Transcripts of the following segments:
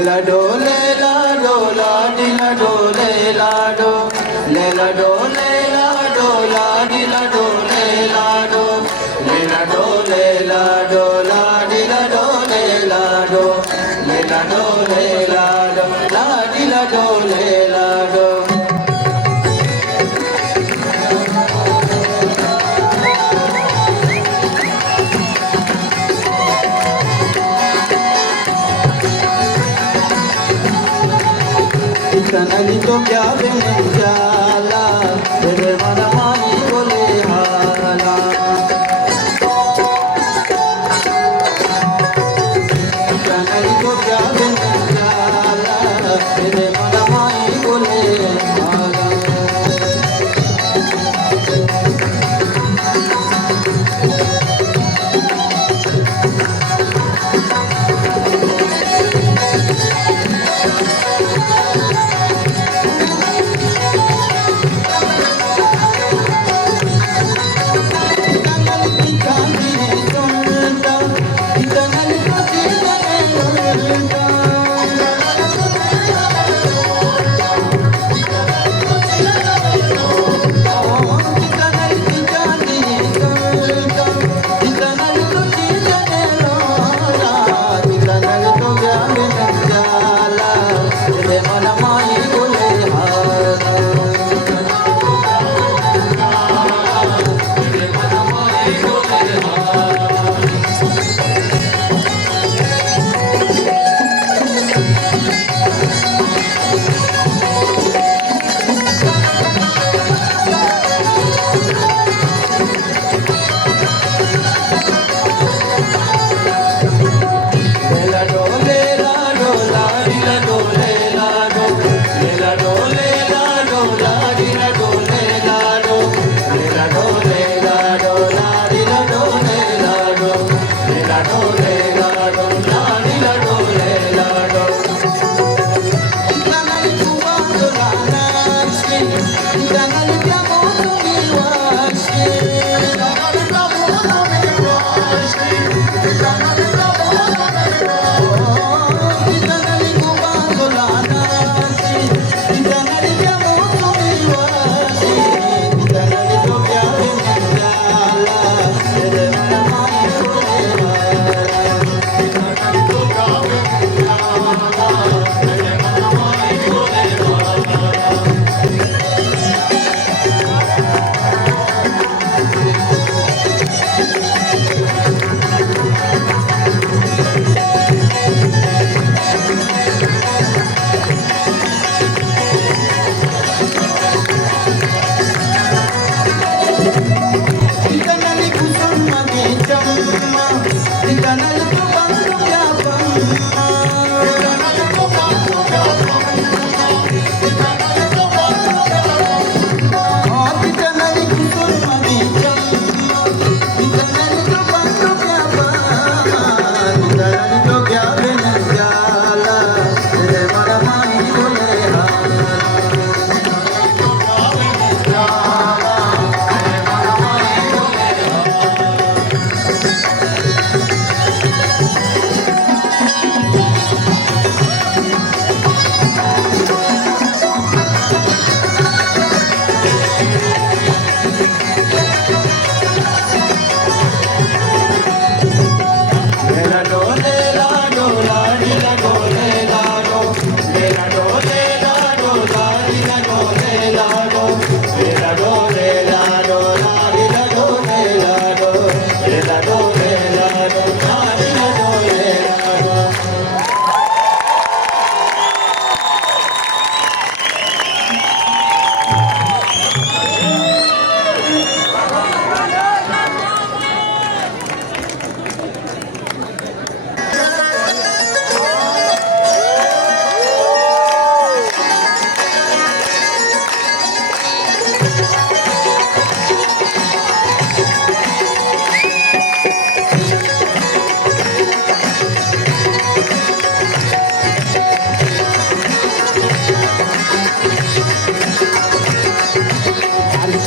lela do lela do la di la do lela do lela do lela do la di la do lela do lela do lela do la di la do lela do lela do lela do la di la do lela do Kanali to kya ben jala tere mana mani bole hala Kanali to kya ben jala tere mana mani bole hala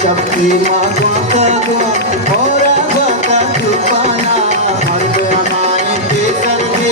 शक्ति माँ को और छुपाना हर माए के सर्वे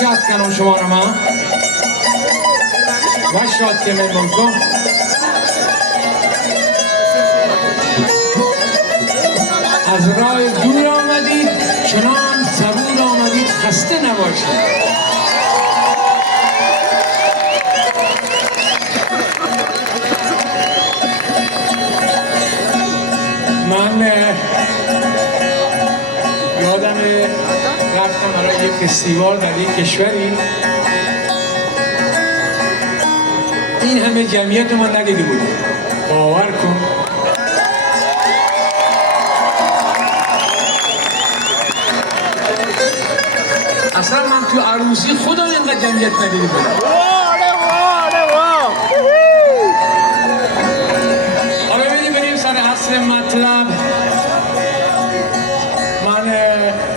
شاد کنم شما را ما و شاد که من ملکم از راه دور آمدید چنان صبور آمدید خسته نباشید. من یادم رفتم برای یک فستیوال در یک کشوری، این همه جمعیت ما ندیده بودم، باور کن. اصلا من تو عروسی خودم اینقدر جمعیت ندیده بودم. حالا بریم سر اصل مطلب. من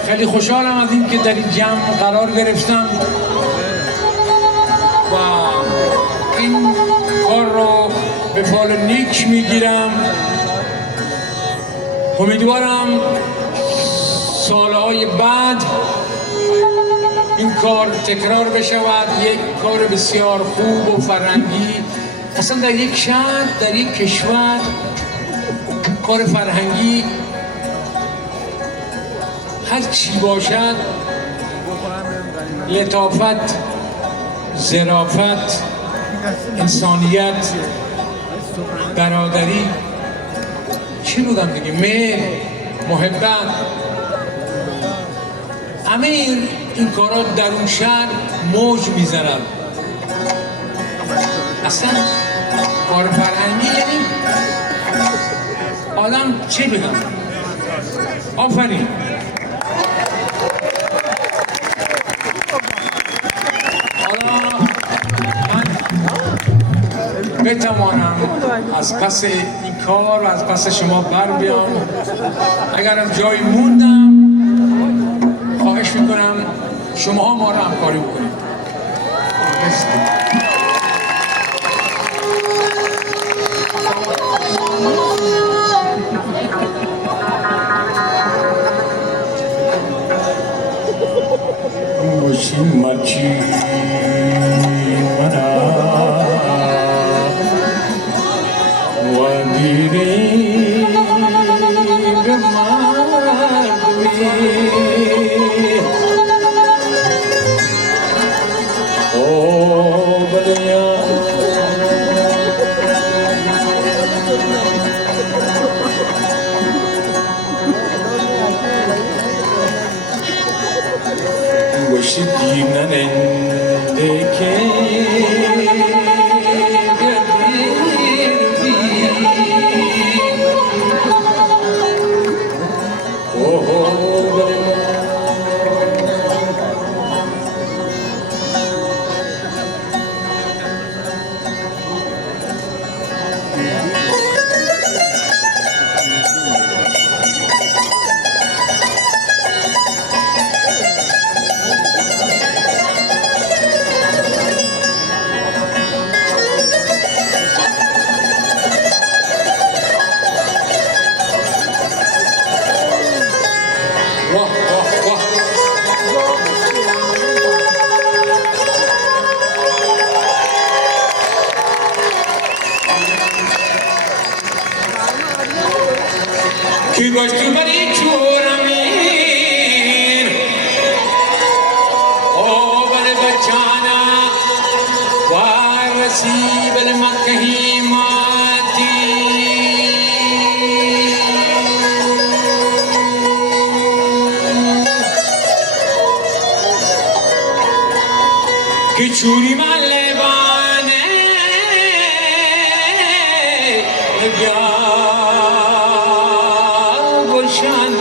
خیلی خوشحالم از این که در این جمع قرار گرفتم و این کار رو به فال نیک میگیرم. امیدوارم سالهای بعد این کار تکرار بشود، یک کار بسیار خوب و فرهنگی. اصلا در یک شهر، در یک کشور، کار فرهنگی هر چی باشد، لطافت، ظرافت، انسانیت، برادری، چی بودم دیگه، مهر، محبت، همه این کارا در اون شهر موج میزنن. اصلا کار فرهنگی یعنی آدم چی بگم؟ آفرین. حالا من بتوانم از پس این کار و از پس شما بر بیام. اگرم جایی موندم خواهش میکنم شما ما رو همکاری بکنید. مچی منا dinarende che Ki goshtu bari churamin o bale bachana warasi bale makhimati ki churi male bane gya Gulshan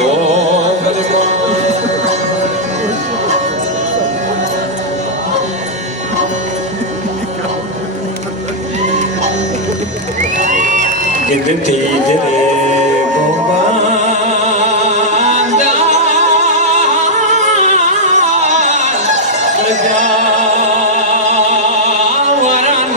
oh Balma Gidti dile gombanda Jawaran